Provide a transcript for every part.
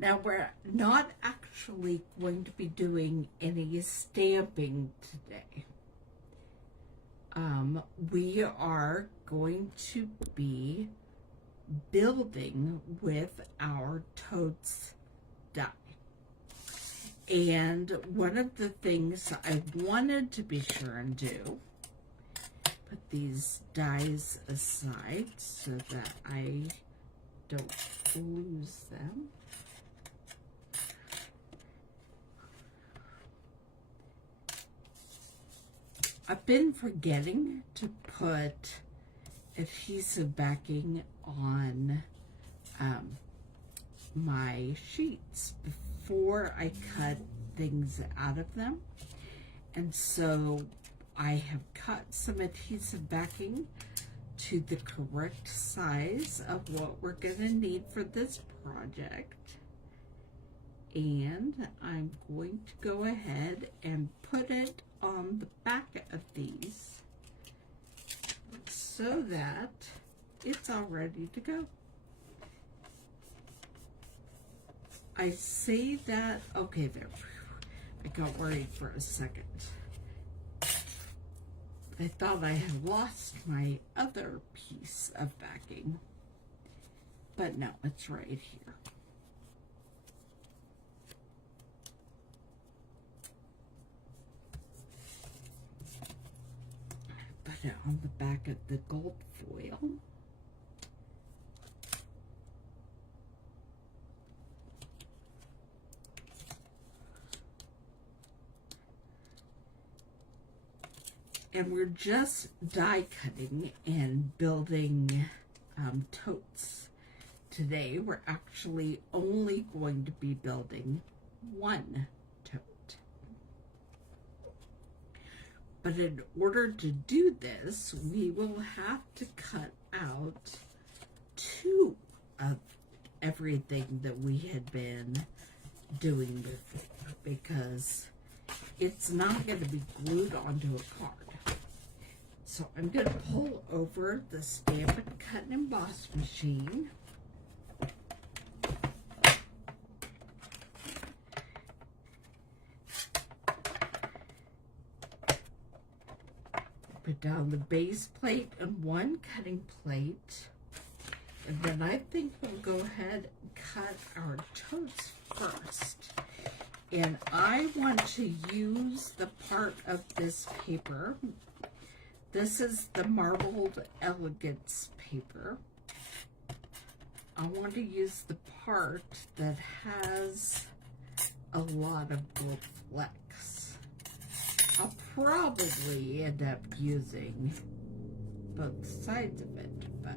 Now, we're not actually going to be doing any stamping today. We are going to be building with our Totes die. And one of the things I wanted to be sure and do, put these dies aside so that I don't lose them. I've been forgetting to put adhesive backing on my sheets before I cut things out of them. And so I have cut some adhesive backing to the correct size of what we're going to need for this project. And I'm going to go ahead and put it on the back of these so that it's all ready to go. I say that, okay, there. I got worried for a second. I thought I had lost my other piece of backing, but no, it's right here. Put it on the back of the gold foil. And we're just die cutting and building totes. Today we're actually only going to be building one tote. But in order to do this, we will have to cut out two of everything that we had been doing before, because it's not going to be glued onto a card. So I'm going to pull over the Stampin' Cut and Emboss machine. Put down the base plate and one cutting plate. And then I think we'll go ahead and cut our totes first. And I want to use the part of this paper. This is the Marbled Elegance paper. I want to use the part that has a lot of gold flecks. I'll probably end up using both sides of it, but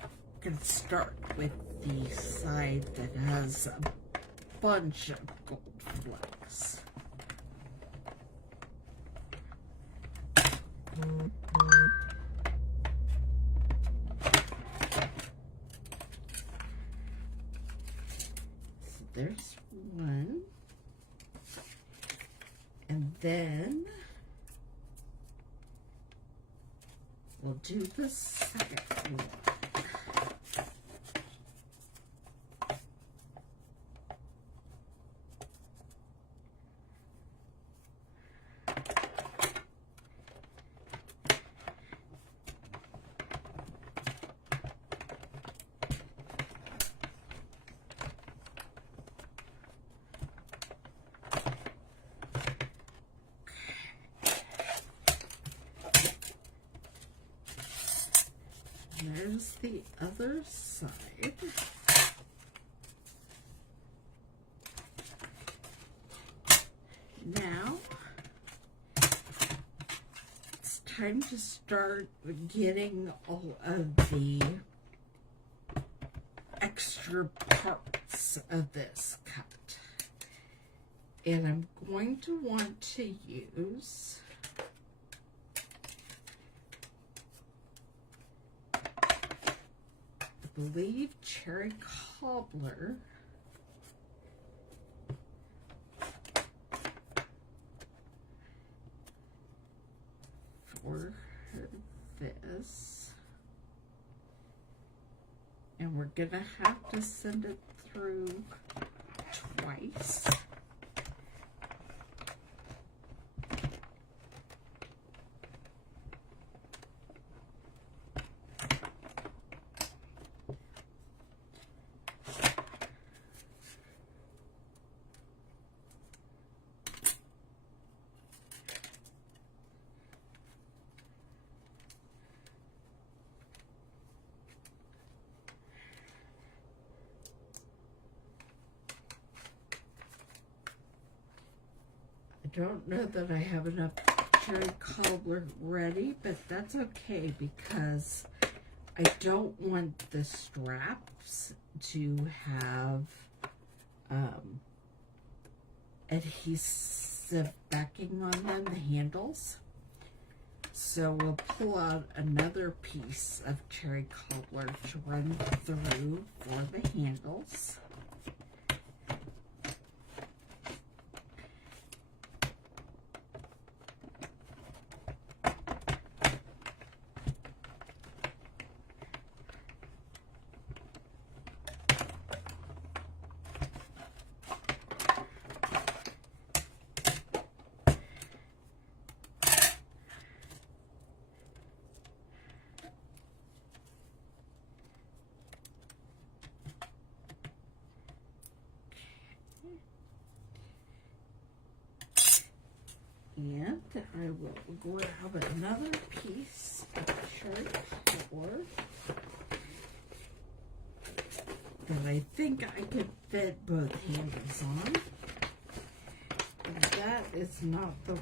I'm going to start with the side that has a bunch of gold flecks. So there's one. And then we'll do the second one. There's the other side. Now, it's time to start getting all of the extra parts of this cut. And I'm going to want to use I believe cherry cobbler for this. And we're gonna have to send it through twice. I don't know that I have enough cherry cobbler ready, but that's okay because I don't want the straps to have adhesive backing on them, the handles. So we'll pull out another piece of cherry cobbler to run through for the handles. And I will grab another piece of cherry cobbler that I think I could fit both handles on. And that is not the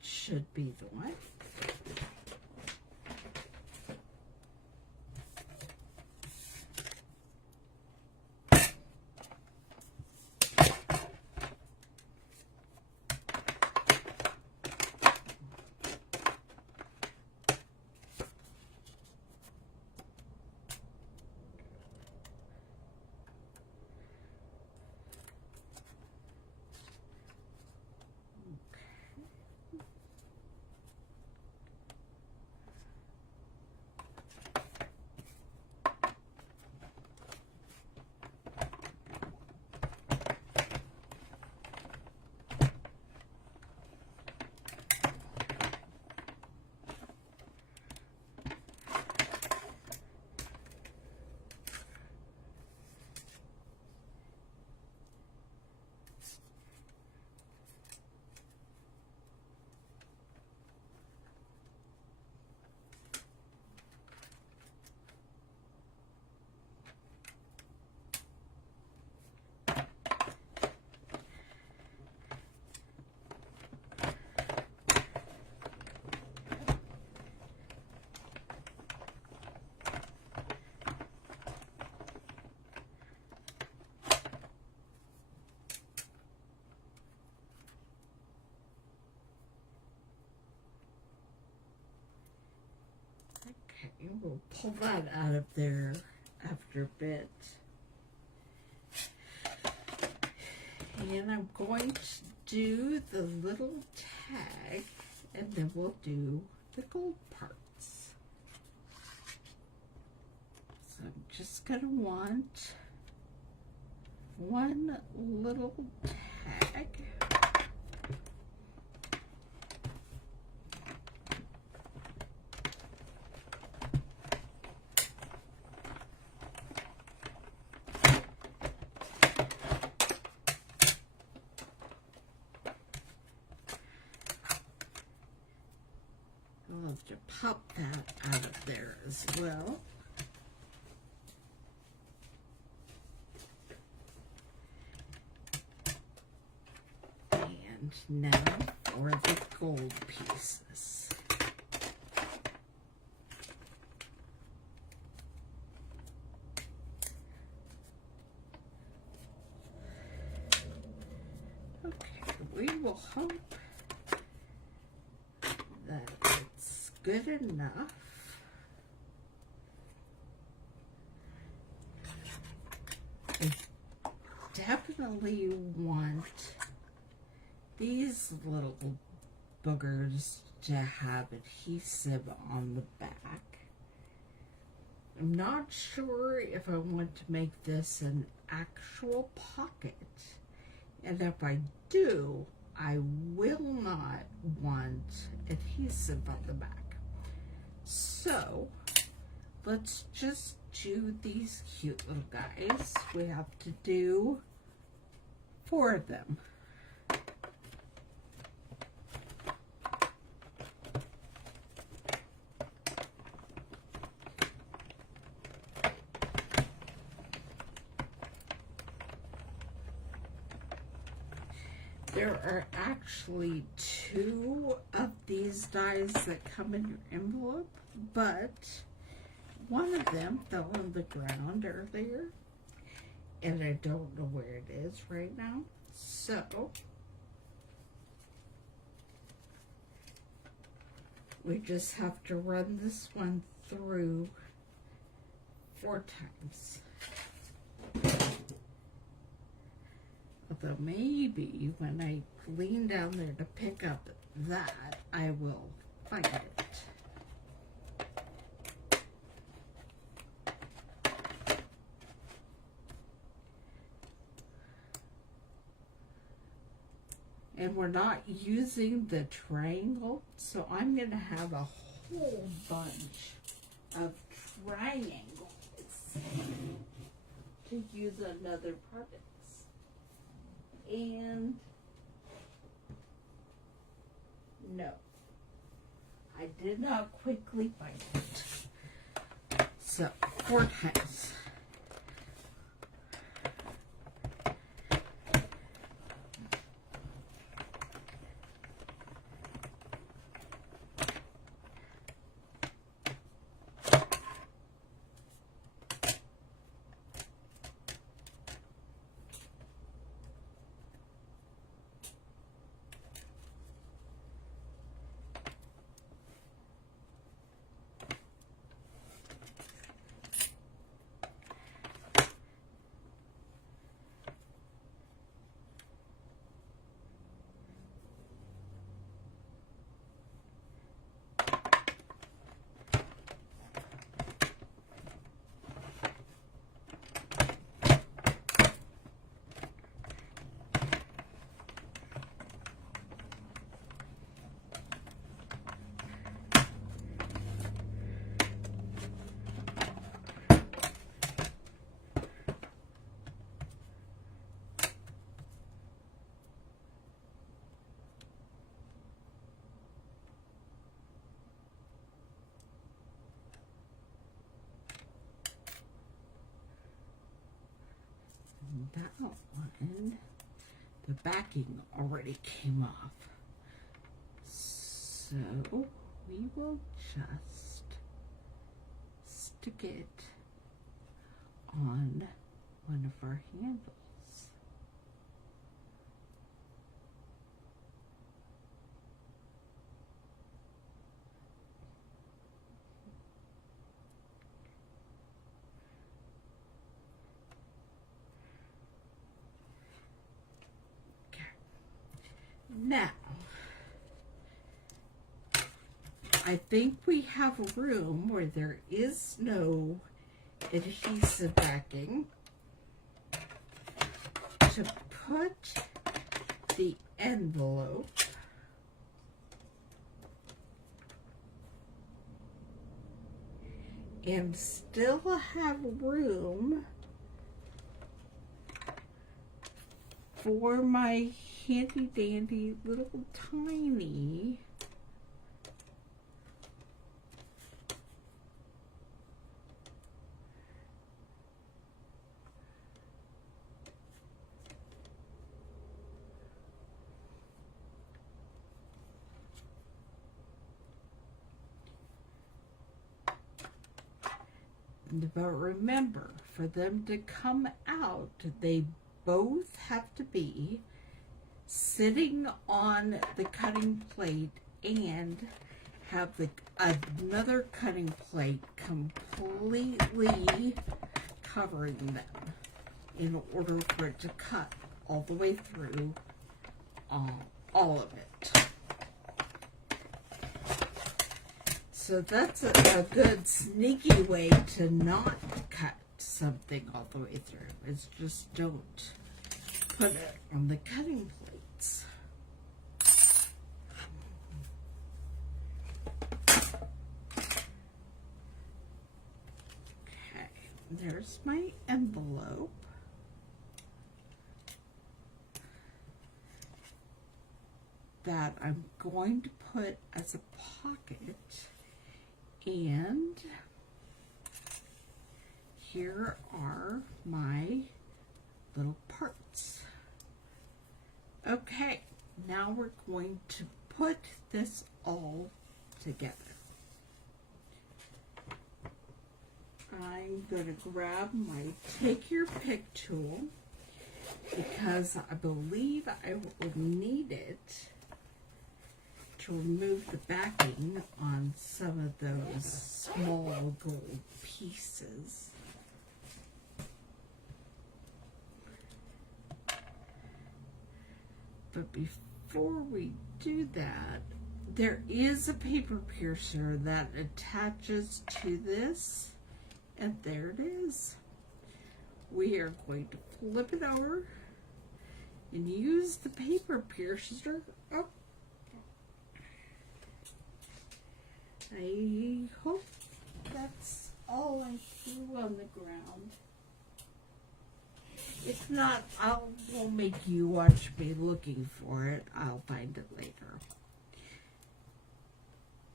should be the one. Okay, we'll pull that out of there after a bit. And I'm going to do the little tag, and then we'll do the gold parts. So I'm just going to want one little tag. I'll have to pop that out of there as well. And now for the gold pieces. Okay, we will hope that it's good enough. definitely want these little boogers to have adhesive on the back. I'm not sure if I want to make this an actual pocket, and if I do, I will not want adhesive on the back. So let's just do these cute little guys. We have to do 4 of them. There are actually 2 of these dies that come in your envelope, but one of them fell on the ground earlier, and I don't know where it is right now. So we just have to run this one through 4 times. Although maybe when I lean down there to pick up that, I will find it. And we're not using the triangle, so I'm going to have a whole bunch of triangles to use on other projects. And no, I did not quickly find it. So 4 times. That one, the backing already came off. So we will just stick it on one of our handles. Now, I think we have a room where there is no adhesive backing to put the envelope and still have room for my handy dandy little tiny but remember, for them to come out, they both have to be sitting on the cutting plate and have another cutting plate completely covering them in order for it to cut all the way through all of it. So that's a good sneaky way to not cut something all the way through, is just don't put it on the cutting plates. Okay, there's my envelope. That I'm going to put as a pocket, and here are my little parts. Okay, now we're going to put this all together. I'm going to grab my Take Your Pick tool because I believe I will need it to remove the backing on some of those small gold pieces. But before we do that, there is a paper piercer that attaches to this, and there it is. We are going to flip it over and use the paper piercer. Oh, I hope that's all I threw on the ground. If not, we'll make you watch me looking for it. I'll find it later.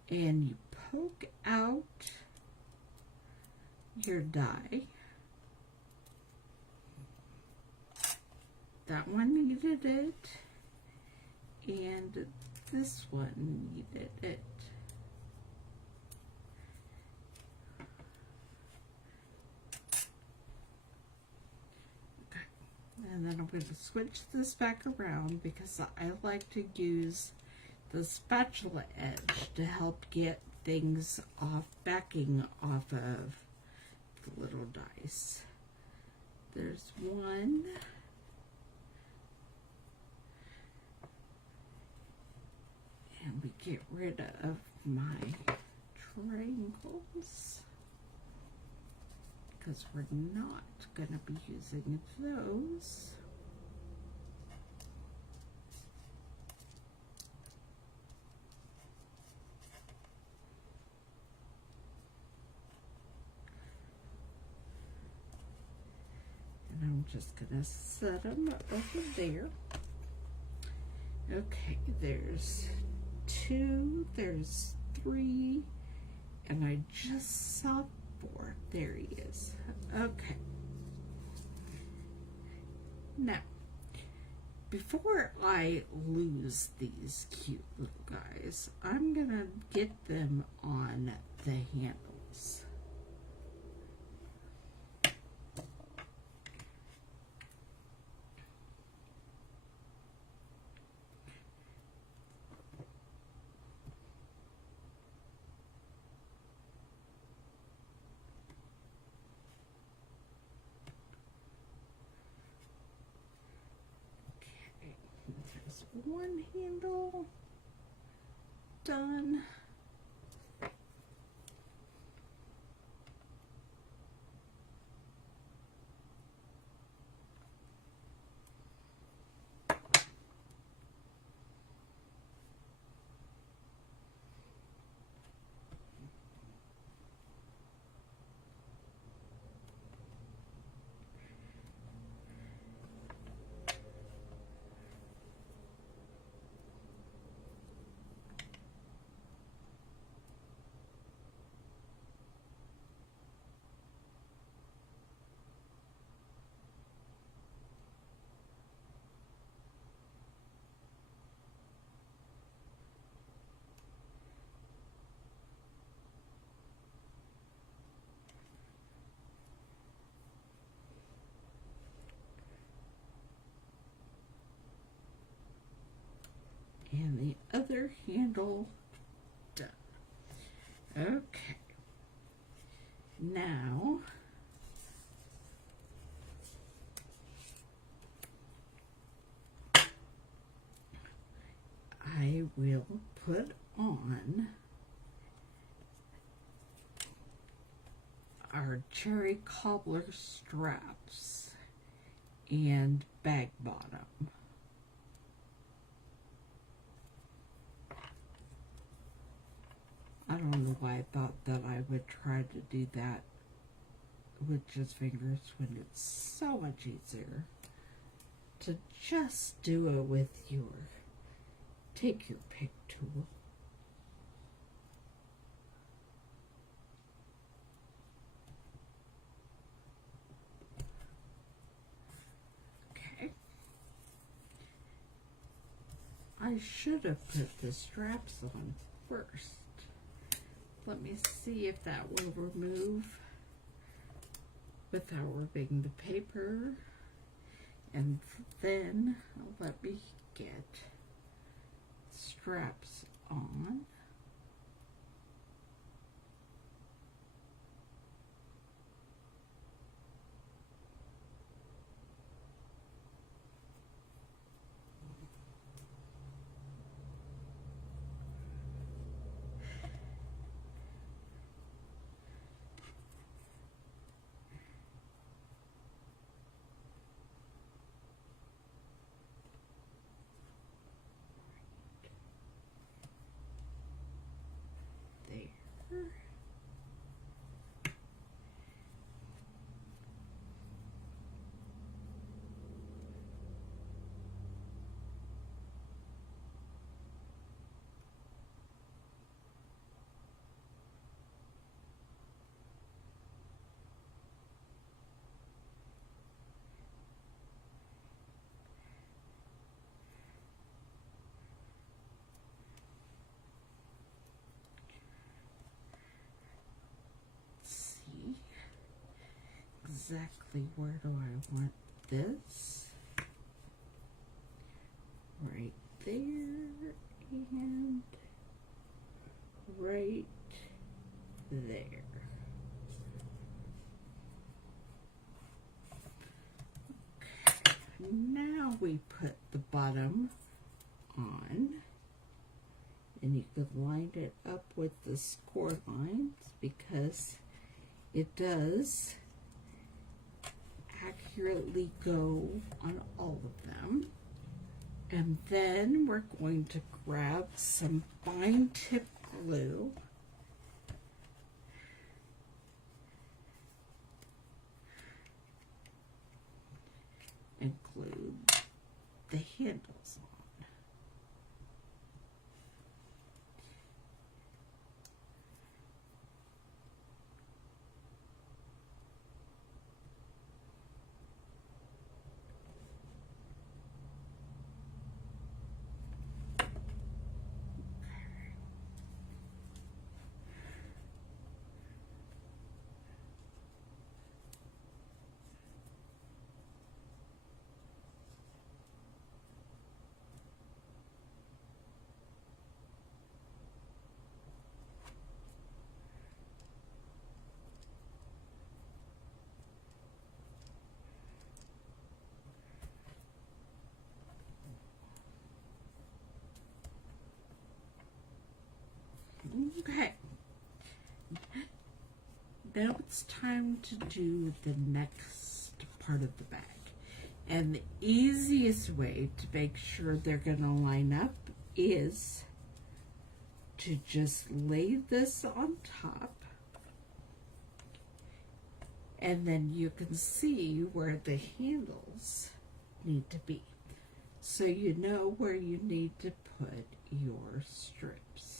And you poke out your die. That one needed it, and this one needed it. And then I'm going to switch this back around because I like to use the spatula edge to help get things off, backing off of the little dice. There's one. And we get rid of my triangles, because we're not going to be using those. And I'm just going to set them over there. Okay, there's 2, there's 3, and I just saw 4. There he is. Okay. Now, before I lose these cute little guys, I'm gonna get them on the handles. One handle done. And the other handle done. Okay. Now put on our cherry cobbler straps and bag bottom. I don't know why I thought that I would try to do that with just fingers when it's so much easier to just do it with take your pick tool. Okay. I should have put the straps on first. Let me see if that will remove without ripping the paper. And then let me get straps on. Exactly where do I want this? Right there and right there. Okay. Now we put the bottom on, and you could line it up with the score lines because it does accurately go on all of them. And then we're going to grab some fine tip glue and glue the handles on. Okay, now it's time to do the next part of the bag. And the easiest way to make sure they're going to line up is to just lay this on top, and then you can see where the handles need to be. So you know where you need to put your strips.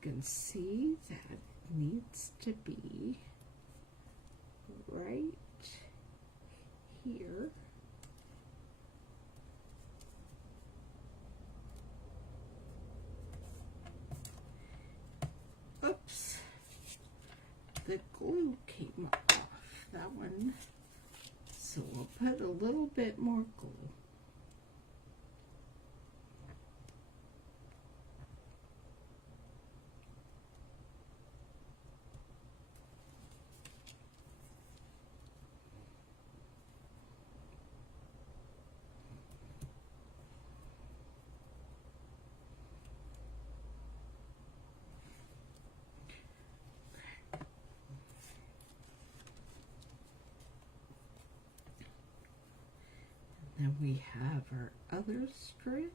You can see that it needs to be right here. Oops, the glue came off that one. So So we'll put a little bit more glue. Then we have our other strip.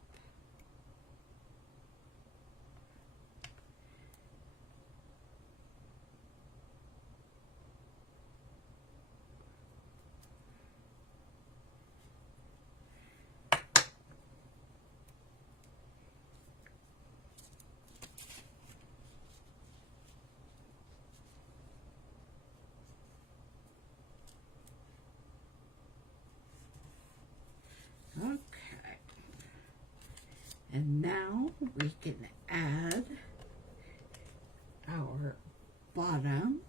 Okay, and now we can add our bottom.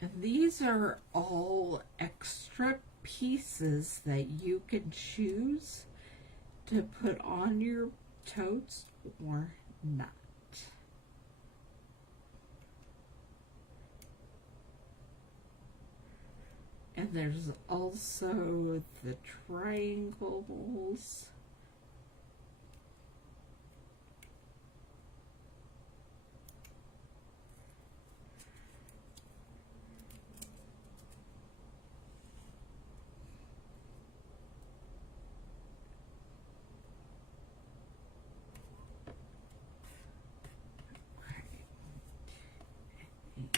And these are all extra pieces that you can choose to put on your totes or not. And there's also the triangles.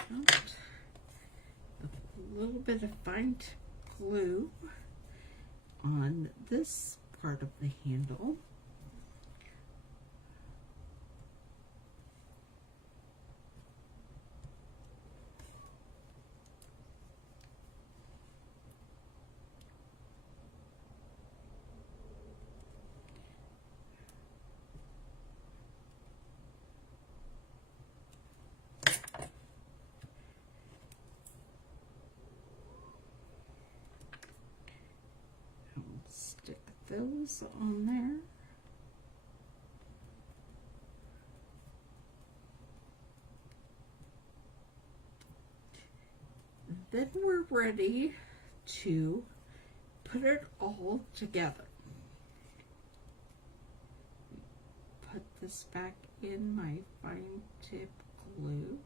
And a little bit of fine tip glue on this part of the handle. Stick those on there. Then we're ready to put it all together. Put this back in my fine tip glue.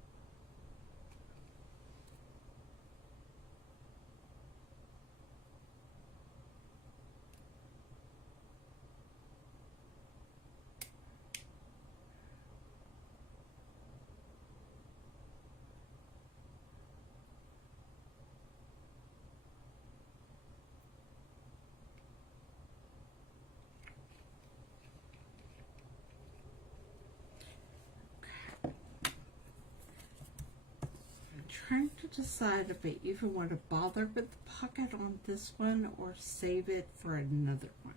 Trying to decide if I even want to bother with the pocket on this one or save it for another one.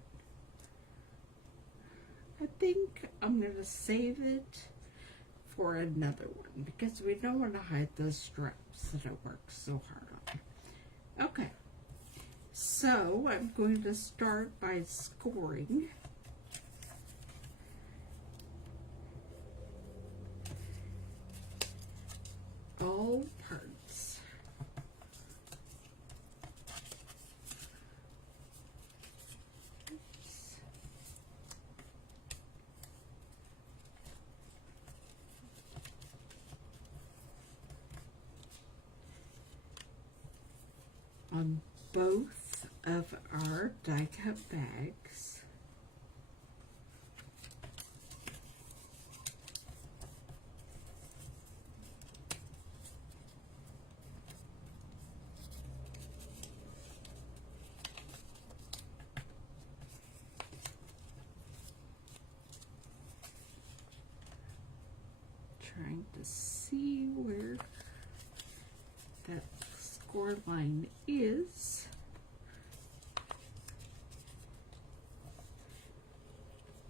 I think I'm going to save it for another one because we don't want to hide those straps that I worked so hard on. Okay, so I'm going to start by scoring. All parts. Oops. On both of our die cut bags. trying to see where that score line is.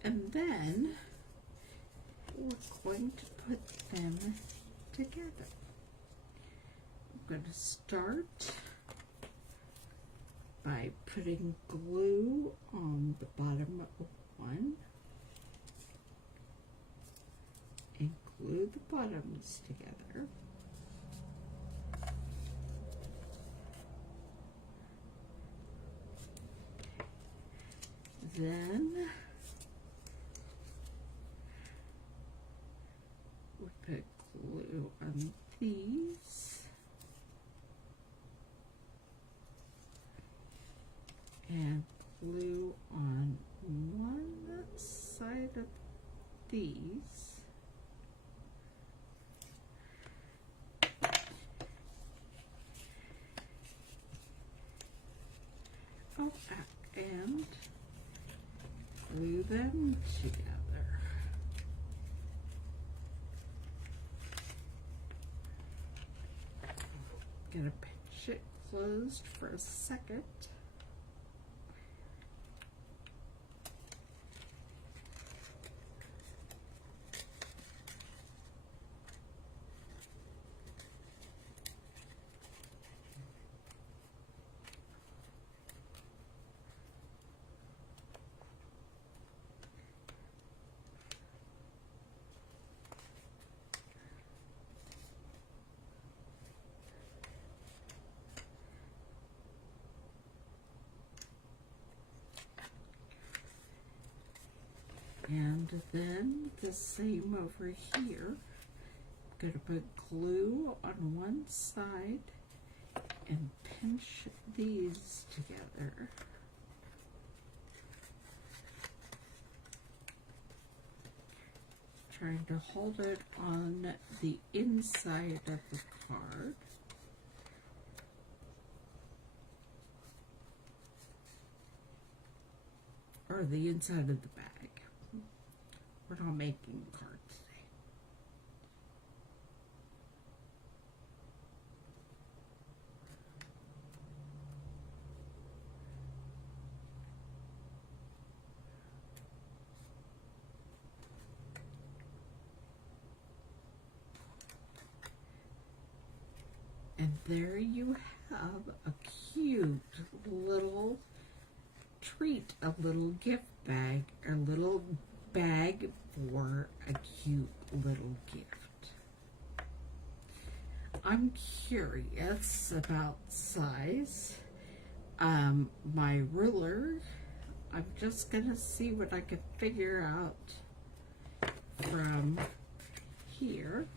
And then we're going to put them together. I'm going to start by putting glue on the bottom of one and glue the bottoms together. Then we put glue on these and glue on one side of these. Oh, and glue them together. Gonna pinch it closed for a second. And then the same over here. I'm going to put glue on one side and pinch these together. Trying to hold it on the inside of the card. Or the inside of the bag. We're not making cards today. And there you have a cute little treat, a little gift bag, a little bag for a cute little gift. I'm curious about size. My ruler, I'm just gonna see what I can figure out from here.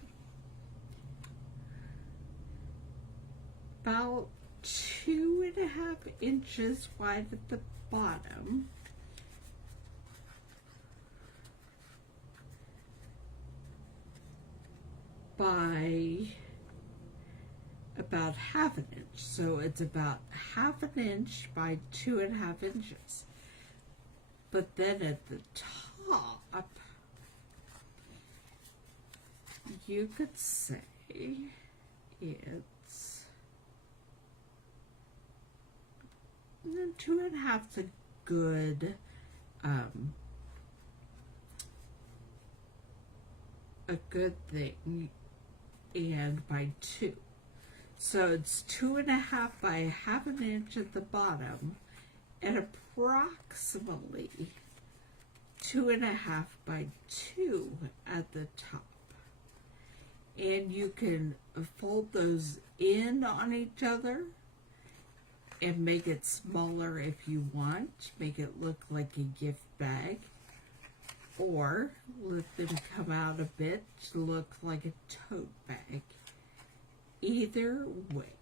About 2.5 inches wide at the bottom. By about 1/2 inch, so it's about 1/2 inch by 2.5 inches. But then at the top, you could say it's 2.5 is a good thing. And by 2. So it's 2.5 by 1/2 inch at the bottom and approximately 2.5 by 2 at the top. And you can fold those in on each other and make it smaller if you want. Make it look like a gift bag. Or let them come out a bit to look like a tote bag. Either way,